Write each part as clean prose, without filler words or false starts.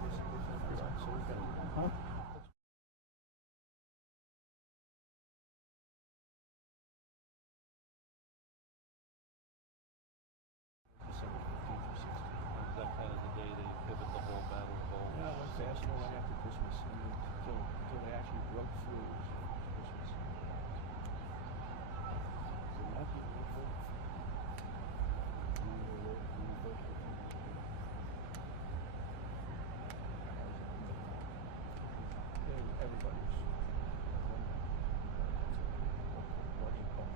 Huh? December 15th or 16th. Is that kind of the day they pivot the whole battle goal? Yeah, it was fast right after Christmas, and then until they actually broke through, it was Christmas. So nothing. Everybody was watching home.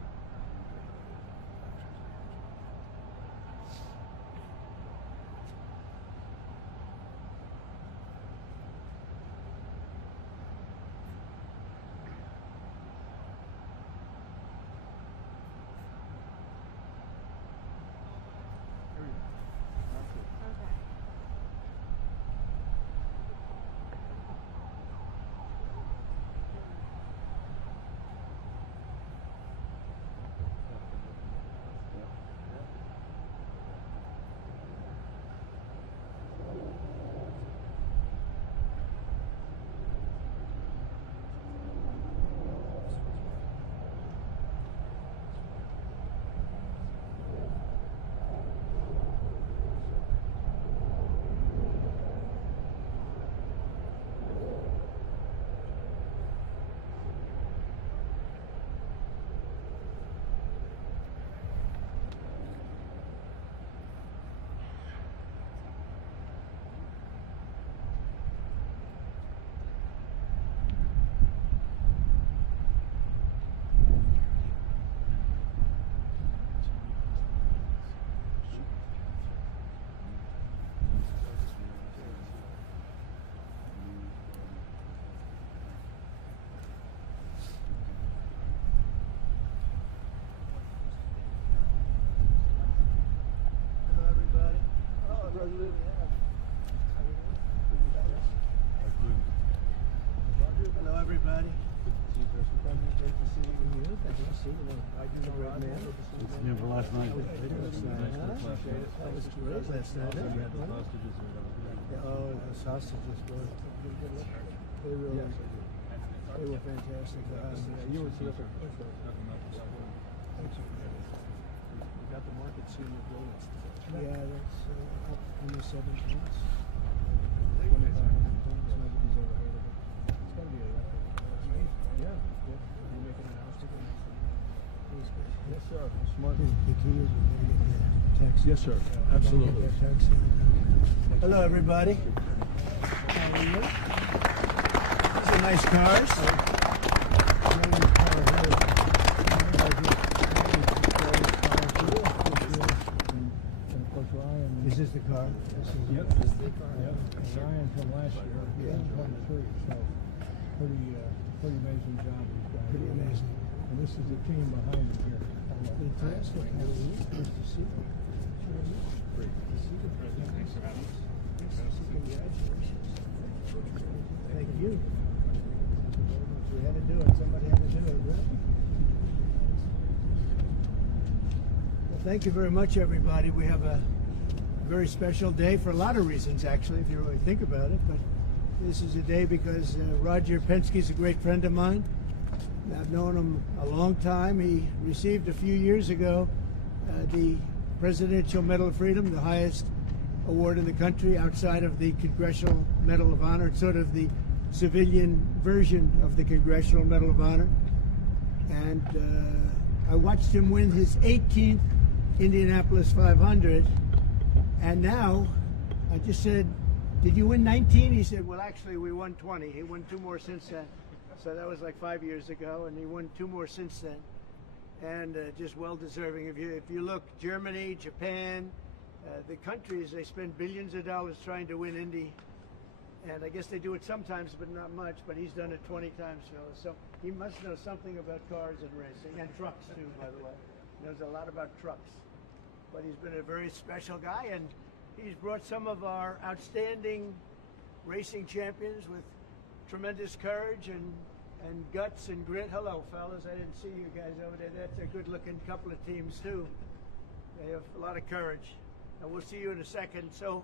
Hello, everybody. Great to see you. Thank you. See you. I do know Rod. It's never last night. That was great last night. Oh, the sausages were. They really, they were fantastic. You were terrific. Thanks. You got the market seeing your brilliance. Yeah, that's up in the 7 pounds. 2,500 tons. Nobody's ever heard of it. It's got to be a record. Yeah. You're making an house again. Yes, sir. Smart. The key is we're going to get the taxi. Yes, sir. Absolutely. Get that taxi. Hello, everybody. How are you? These are nice cars. Is this the car? Yep. This is the car. Yep. Ryan from last year. Yeah. 23. So pretty amazing job he's done. Pretty amazing. And this is the team behind him here. Fantastic. Nice to see you. Great. To see you. Thanks for having us. Congratulations. Thank you. We had to do it. Somebody had to do it, right? Well, thank you very much, everybody. We have a very special day for a lot of reasons, actually, if you really think about it. But this is a day because Roger Penske is a great friend of mine. I've known him a long time. He received a few years ago the Presidential Medal of Freedom, the highest award in the country outside of the Congressional Medal of Honor. It's sort of the civilian version of the Congressional Medal of Honor. And I watched him win his 18th Indianapolis 500. And now I just said, did you win 19? He said, well, actually, we won 20. He won 2 more since then. So that was like 5 years ago, and he won 2 more since then. And just well-deserving. If you look, Germany, Japan, the countries, they spend billions of dollars trying to win Indy. And I guess they do it sometimes, but not much. But he's done it 20 times, Phyllis. So he must know something about cars and racing, and trucks, too, by the way. He knows a lot about trucks. But he's been a very special guy, and he's brought some of our outstanding racing champions with tremendous courage and guts and grit. Hello, fellas. I didn't see you guys over there. That's a good-looking couple of teams, too. They have a lot of courage. And we'll see you in a second. So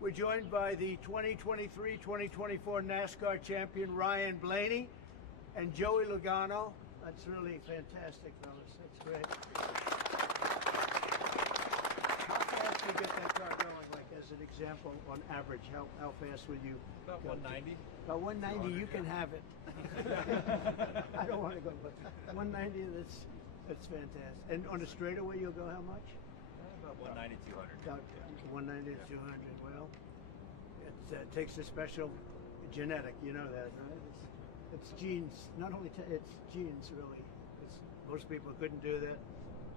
We're joined by the 2023-2024 NASCAR champion Ryan Blaney and Joey Logano. That's really fantastic, fellas. That's great. How fast do you get that car going? Like as an example, on average, how fast would you? About go? 190. About 190, you can have it. I don't want to go, but 190, that's fantastic. And on a straightaway, you'll go how much? About 190, 200. About 190 to 200. Well, it takes a special genetic, you know that, right? It's genes. Not only it's genes, really. Most people couldn't do that.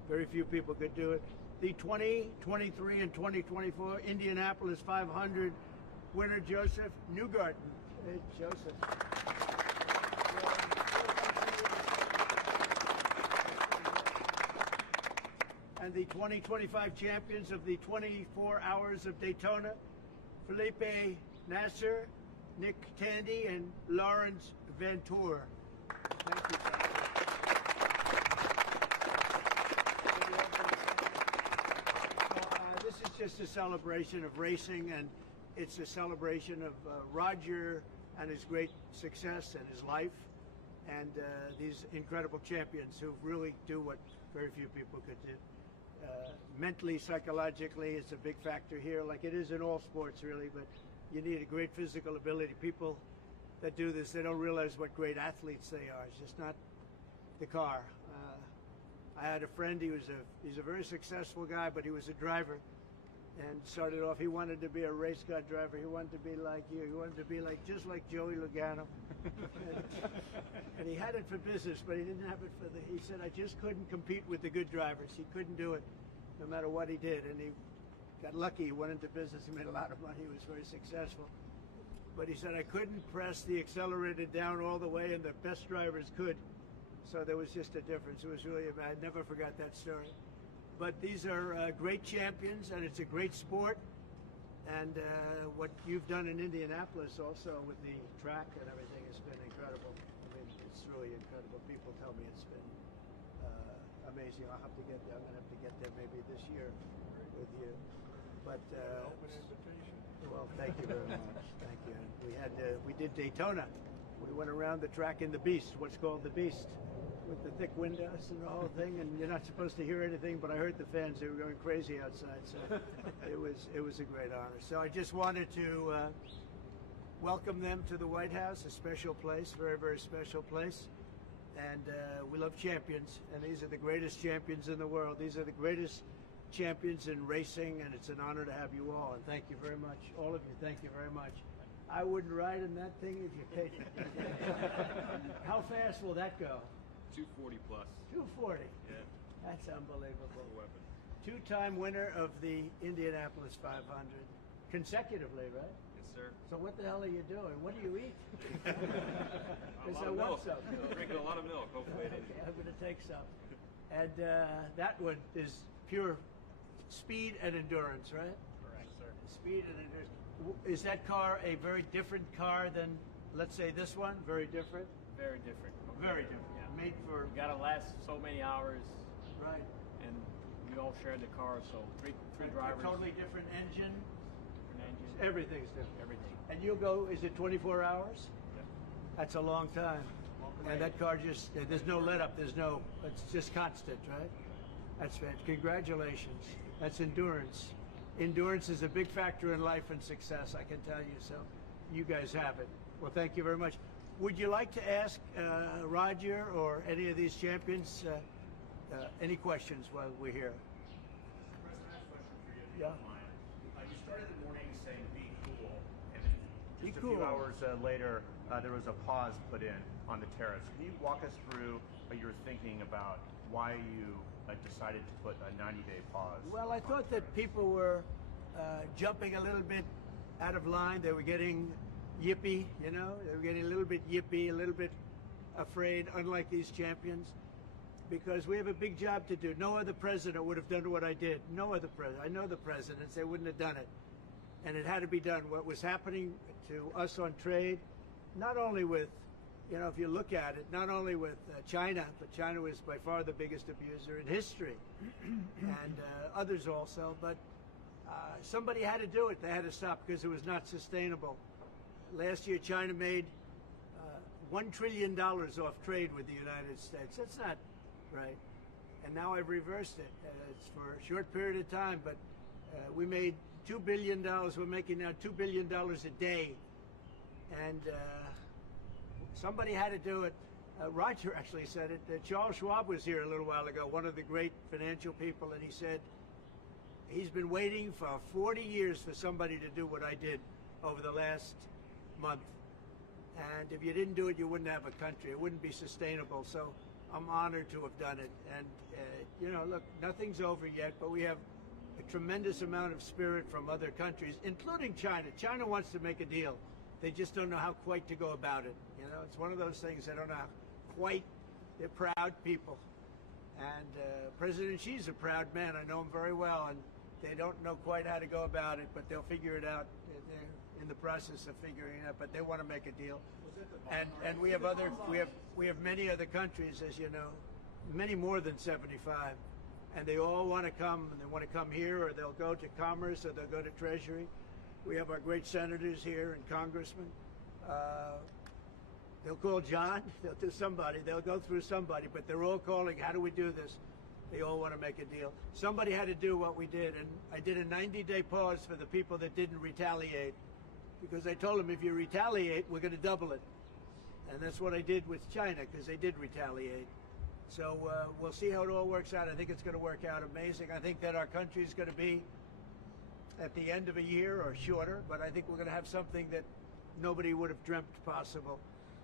Very few people could do it. The 2023 and 2024 Indianapolis 500 winner, Joseph Newgarden. Hey, Joseph. And the 2025 champions of the 24 Hours of Daytona, Felipe Nasser, Nick Tandy, and Lawrence Ventura. Thank you, so, this is just a celebration of racing, and it's a celebration of Roger and his great success and his life, and these incredible champions who really do what very few people could do. Mentally, psychologically, it's a big factor here, like it is in all sports, really, but you need a great physical ability. People that do this, they don't realize what great athletes they are. It's just not the car. I had a friend, he's a very successful guy, but he was a driver, and started off, he wanted to be a race car driver. He wanted to be like you. He wanted to be just like Joey Logano. And he had it for business, but he didn't have it he said, I just couldn't compete with the good drivers. He couldn't do it, no matter what he did. And he got lucky. He went into business. He made a lot of money. He was very successful. But he said, I couldn't press the accelerator down all the way, and the best drivers could. So there was just a difference. It was really, I never forgot that story. But these are great champions, and it's a great sport. And what you've done in Indianapolis also with the track and everything has been incredible. I mean, it's really incredible. People tell me it's been amazing. I'll have to get there. I'm going to have to get there maybe this year with you. But Open invitation. well, thank you very much. Thank you. And we did Daytona. We went around the track in the Beast, what's called the Beast, with the thick windows and the whole thing, and you're not supposed to hear anything, but I heard the fans, they were going crazy outside, so it was a great honor. So I just wanted to welcome them to the White House, a special place, very, very special place. And we love champions, and these are the greatest champions in the world. These are the greatest champions in racing, and it's an honor to have you all, and thank you very much. All of you, thank you very much. I wouldn't ride in that thing if you paid me. How fast will that go? 240 plus. 240. Yeah. That's unbelievable. Weapon. Two-time winner of the Indianapolis 500, consecutively, right? Yes, sir. So what the hell are you doing? What do you eat? A Because lot I of want milk. some. Drinking a lot of milk. Hopefully it Okay, I'm going to take some. And that one is pure speed and endurance, right? Correct, sir. Speed and endurance. Is that car a very different car than, let's say, this one? Very different? Very different. Very different. Yeah. Made for, You gotta last so many hours, right. and we all share the car, so three drivers. Totally different engine. different engine. Everything's different. Everything. And you'll go, is it 24 hours? Yeah. That's a long time. And that car just, there's no let up, it's just constant, right? That's fantastic. Congratulations. That's endurance. Endurance is a big factor in life and success, I can tell you, so you guys have it. Well, thank you very much. Would you like to ask Roger or any of these champions any questions while we're here? President, I have a question for you. if you Yeah. don't mind. You started the morning saying be cool, and Be just a cool. few hours later, there was a pause put in on the tariffs. Can you walk us through your thinking about why you decided to put a 90-day pause? Well, I thought that people were jumping a little bit out of line. They were getting yippy, you know? They were getting a little bit yippy, a little bit afraid, unlike these champions, because we have a big job to do. No other president would have done what I did. No other president. I know the presidents, they wouldn't have done it. And it had to be done. What was happening to us on trade, not only with, you know, if you look at it, not only with China, but China was by far the biggest abuser in history, and others also, but somebody had to do it. They had to stop because it was not sustainable. Last year, China made $1 trillion off trade with the United States. That's not right. And now I've reversed it. It's for a short period of time, but we made $2 billion. We're making now $2 billion a day. And somebody had to do it. Roger actually said it. Charles Schwab was here a little while ago, one of the great financial people, and he said he's been waiting for 40 years for somebody to do what I did over the last month. And if you didn't do it, you wouldn't have a country. It wouldn't be sustainable. So I'm honored to have done it. And, you know, look, nothing's over yet, but we have a tremendous amount of spirit from other countries, including China. China wants to make a deal. They just don't know how quite to go about it. You know, it's one of those things they don't know how quite. They're proud people. And President Xi's a proud man. I know him very well. And they don't know quite how to go about it, but they'll figure it out. They're in the process of figuring it out, but they want to make a deal. And we have many other countries, as you know, many more than 75, and they all want to come. And they want to come here, or they'll go to Commerce, or they'll go to Treasury. We have our great senators here and congressmen. They'll call John. They'll do somebody. They'll go through somebody, but they're all calling. How do we do this? They all want to make a deal. Somebody had to do what we did, and I did a 90-day pause for the people that didn't retaliate, because I told them if you retaliate, we're going to double it. And that's what I did with China, because they did retaliate. So we'll see how it all works out. I think it's going to work out amazing. I think that our country is going to be at the end of a year or shorter, but I think we're going to have something that nobody would have dreamt possible.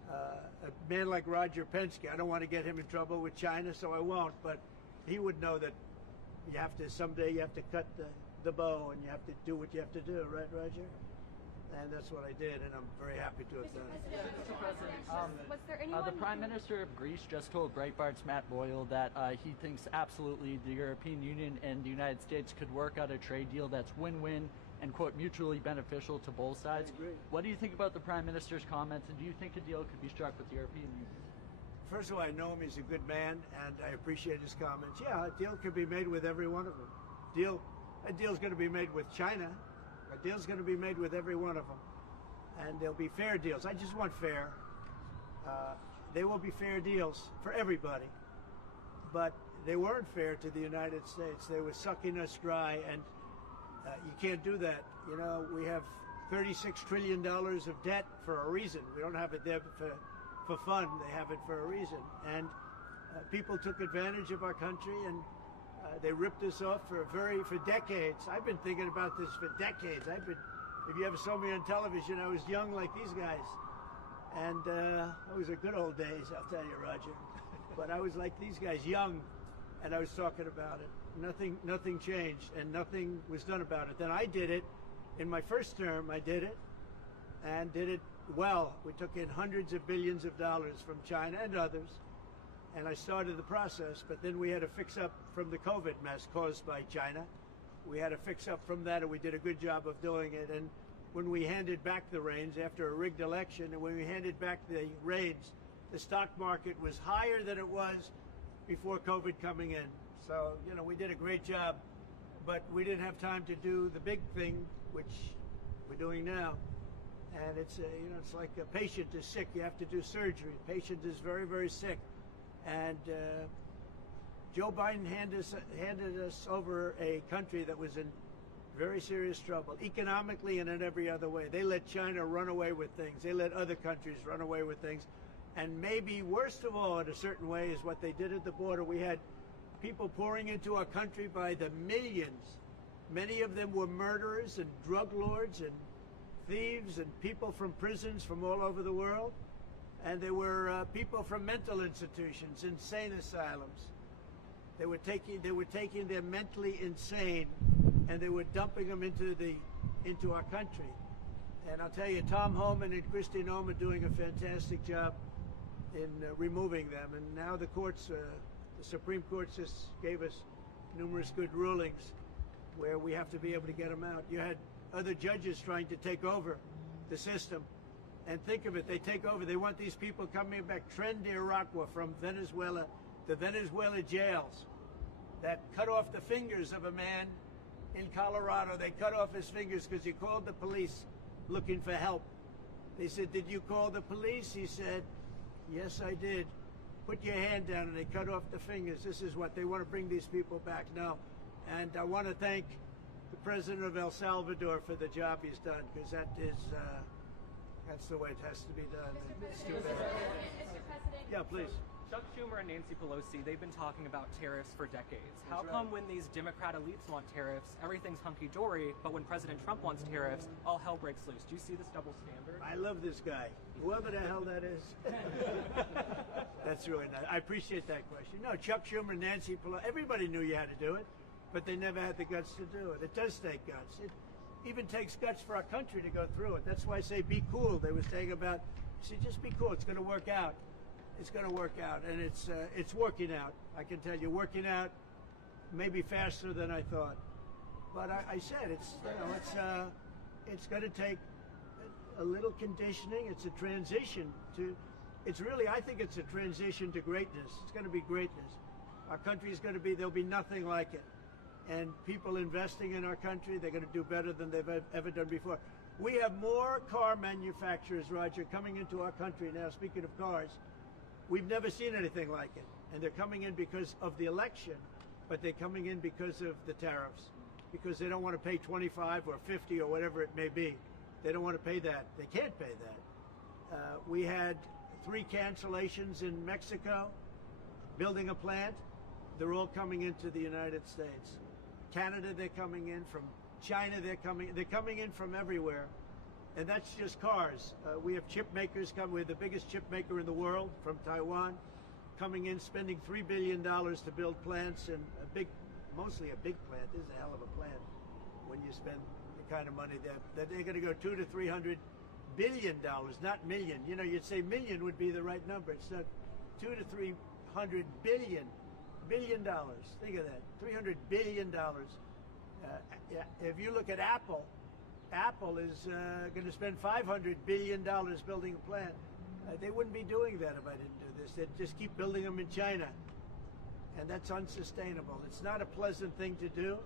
A man like Roger Penske, I don't want to get him in trouble with China, so I won't, but he would know that you have to, someday you have to cut the bow and you have to do what you have to do, right, Roger? And that's what I did, and I'm very happy to have done it. Mr. President, was there anyone the Prime Minister of Greece just told Breitbart's Matt Boyle that he thinks absolutely the European Union and the United States could work out a trade deal that's win-win and, quote, mutually beneficial to both sides. I agree. What do you think about the Prime Minister's comments, and do you think a deal could be struck with the European Union? First of all, I know him. He's a good man, and I appreciate his comments. Yeah, a deal could be made with every one of them. A deal's going to be made with China. A deal's going to be made with every one of them. And there'll be fair deals. I just want fair. They will be fair deals for everybody. But they weren't fair to the United States. They were sucking us dry, and you can't do that. You know, we have $36 trillion of debt for a reason. We don't have it there for fun. They have it for a reason. And people took advantage of our country, and they ripped us off for decades. I've been thinking about this for decades. If you ever saw me on television, I was young like these guys. And it was a good old days, I'll tell you, Roger. But I was like these guys, young, and I was talking about it. Nothing changed, and nothing was done about it. Then I did it. In my first term, I did it, and did it well. We took in hundreds of billions of dollars from China and others, and I started the process, but then we had to fix up from the COVID mess caused by China. We had to fix up from that, and we did a good job of doing it. And when we handed back the reins after a rigged election, and when we handed back the reins, the stock market was higher than it was before COVID coming in. So, you know, we did a great job, but we didn't have time to do the big thing, which we're doing now. And it's, you know, it's like a patient is sick, you have to do surgery. A patient is very, very sick. And Joe Biden handed us over a country that was in very serious trouble, economically and in every other way. They let China run away with things. They let other countries run away with things. And maybe worst of all, in a certain way, is what they did at the border. We had people pouring into our country by the millions. Many of them were murderers and drug lords and thieves and people from prisons from all over the world. And they were people from mental institutions, insane asylums. They were taking their mentally insane, and they were dumping them into our country. And I'll tell you, Tom Homan and Kristi Noem are doing a fantastic job in removing them. And now the courts, the Supreme Court just gave us numerous good rulings where we have to be able to get them out. You had other judges trying to take over the system. And think of it, they take over, they want these people coming back. Tren de Aragua from Venezuela, the Venezuela jails that cut off the fingers of a man in Colorado. They cut off his fingers because he called the police looking for help. They said, "Did you call the police?" He said, "Yes, I did." "Put your hand down," and they cut off the fingers. This is what they want to bring these people back now. And I want to thank the president of El Salvador for the job he's done, because that's the way it has to be done. It's too bad. Mr. President. Yeah, please. Chuck Schumer and Nancy Pelosi, they've been talking about tariffs for decades. How come when these Democrat elites want tariffs, everything's hunky-dory, but when President Trump wants tariffs, all hell breaks loose? Do you see this double standard? I love this guy, whoever the hell that is. That's really nice. I appreciate that question. No, Chuck Schumer, Nancy Pelosi, everybody knew you had to do it, but they never had the guts to do it. It does take guts. It even takes guts for our country to go through it. That's why I say be cool. They were saying about, see, just be cool. It's going to work out. It's going to work out, and it's working out. I can tell you, working out maybe faster than I thought. But I said it's going to take a little conditioning. It's a transition to. It's really, I think it's a transition to greatness. It's going to be greatness. Our country is going to be. There'll be nothing like it, and people investing in our country, they're going to do better than they've ever done before. We have more car manufacturers, Roger, coming into our country now. Speaking of cars. We've never seen anything like it. And they're coming in because of the election, but they're coming in because of the tariffs, because they don't want to pay 25 or 50 or whatever it may be. They don't want to pay that. They can't pay that. We had 3 cancellations in Mexico, building a plant. They're all coming into the United States. Canada, they're coming in. From China, they're coming in from everywhere. And that's just cars. We have chip makers coming. We're the biggest chip maker in the world from Taiwan, coming in, spending $3 billion to build plants, and mostly a big plant. This is a hell of a plant when you spend the kind of money that they're going to go $200 to $300 billion, not million. You know, you'd say million would be the right number. It's not. $200 to $300 billion. Think of that. $300 billion. If you look at Apple. Apple is going to spend $500 billion building a plant. They wouldn't be doing that if I didn't do this. They'd just keep building them in China. And that's unsustainable. It's not a pleasant thing to do,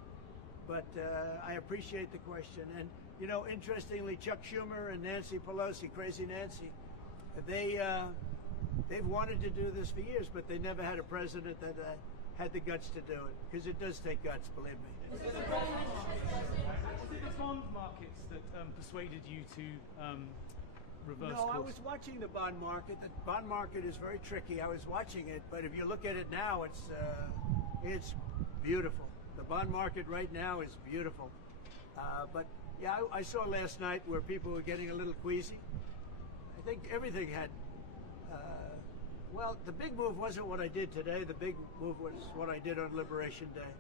but I appreciate the question. And, you know, interestingly, Chuck Schumer and Nancy Pelosi, Crazy Nancy, they've wanted to do this for years, but they never had a president that had the guts to do it, because it does take guts, believe me. Was it the bond markets that persuaded you to reverse course? No, I was watching the bond market. The bond market is very tricky. I was watching it, but if you look at it now, it's beautiful. The bond market right now is beautiful. But yeah, I saw last night where people were getting a little queasy. I think everything had. Well, the big move wasn't what I did today. The big move was what I did on Liberation Day.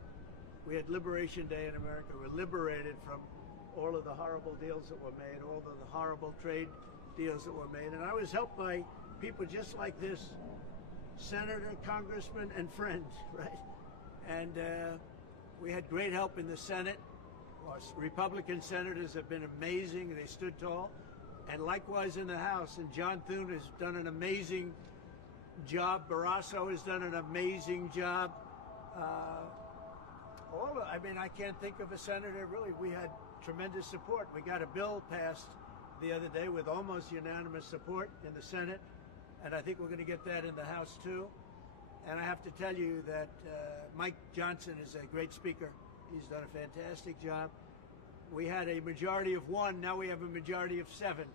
We had Liberation Day in America. We were liberated from all of the horrible deals that were made, all of the horrible trade deals that were made. And I was helped by people just like this, senator, congressman, and friends, right? And we had great help in the Senate. Our Republican senators have been amazing. They stood tall. And likewise in the House. And John Thune has done an amazing job. Barrasso has done an amazing job. I mean, I can't think of a senator, really. We had tremendous support. We got a bill passed the other day with almost unanimous support in the Senate, and I think we're going to get that in the House too. And I have to tell you that Mike Johnson is a great speaker. He's done a fantastic job. We had a majority of 1, now we have a majority of 7.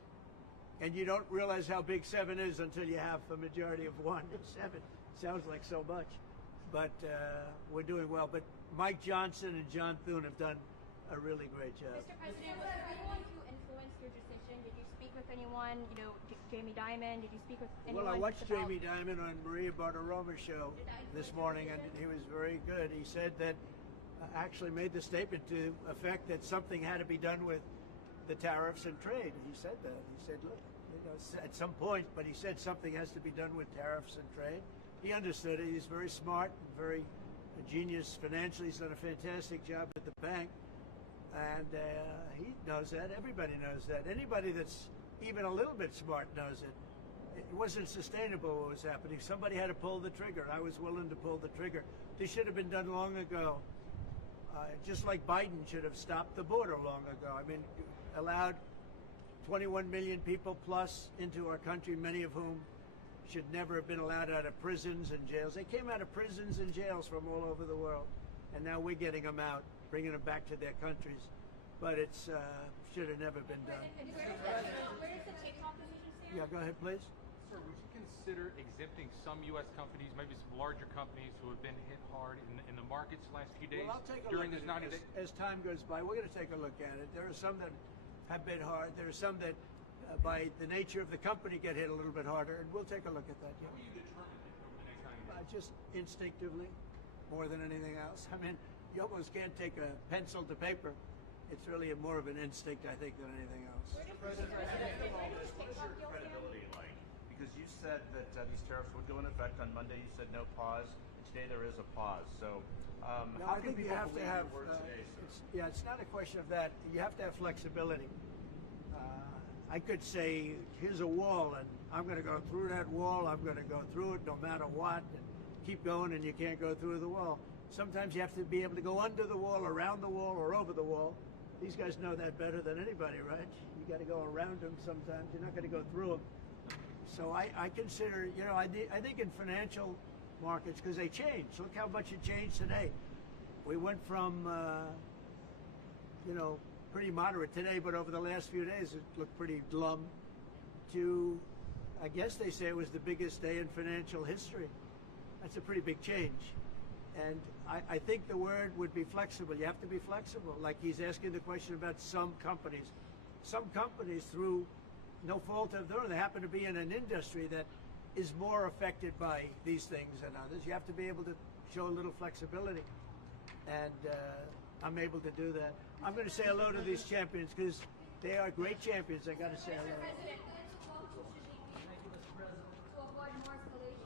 And you don't realize how big 7 is until you have a majority of 1. 7 sounds like so much. But we're doing well. But Mike Johnson and John Thune have done a really great job. Mr. President, was there anyone who influenced your decision? Did you speak with anyone? You know, Jamie Dimon? Did you speak with anyone? Well, I watched Jamie Dimon on Maria Bartiromo's show this morning, and he was very good. He said that, actually made the statement to effect that something had to be done with the tariffs and trade. He said that. He said, look, you know, at some point, but he said something has to be done with tariffs and trade. He understood it. He's very smart, very genius financially. He's done a fantastic job at the bank. And he knows that. Everybody knows that. Anybody that's even a little bit smart knows it. It wasn't sustainable what was happening. Somebody had to pull the trigger. I was willing to pull the trigger. This should have been done long ago. Just like Biden should have stopped the border long ago. I mean, allowed 21 million people plus into our country, many of whom should never have been allowed out of prisons and jails. They came out of prisons and jails from all over the world, and now we're getting them out, bringing them back to their countries. But it's should have never been done. And where does the TikTok decision stand? Yeah, go ahead, please. Sir, would you consider exempting some U.S. companies, maybe some larger companies who have been hit hard in the markets the last few days Well, I'll take a during look this at 90 it. days? As time goes by, we're going to take a look at it. There are some that have been hard. There are some that, by the nature of the company, get hit a little bit harder, and we'll take a look at that. Yeah. How will you determine it over the next 90 days? Just instinctively, more than anything else. I mean, you almost can't take a pencil to paper. It's really more of an instinct, I think, than anything else. What is your credibility like? Because you said that these tariffs would go into effect on Monday. You said no pause. And today there is a pause. So No, how I can think you people have to believe have. your word today, sir? It's not a question of that. You have to have flexibility. I could say, here's a wall, and I'm going to go through that wall. I'm going to go through it no matter what. And keep going, and you can't go through the wall. Sometimes you have to be able to go under the wall, around the wall, or over the wall. These guys know that better than anybody, right? You got to go around them sometimes. You're not going to go through them. So I consider, I think in financial markets, because they change. Look how much it changed today. We went from, pretty moderate today, but over the last few days it looked pretty glum, to, I guess they say it was the biggest day in financial history. That's a pretty big change. And I think the word would be flexible. You have to be flexible. Like he's asking the question about some companies. Some companies, through no fault of their own, they happen to be in an industry that is more affected by these things than others. You have to be able to show a little flexibility. And I'm able to do that. I'm going to say hello to these champions because they are great champions. I got to say hello. Mr. President, to avoid more escalation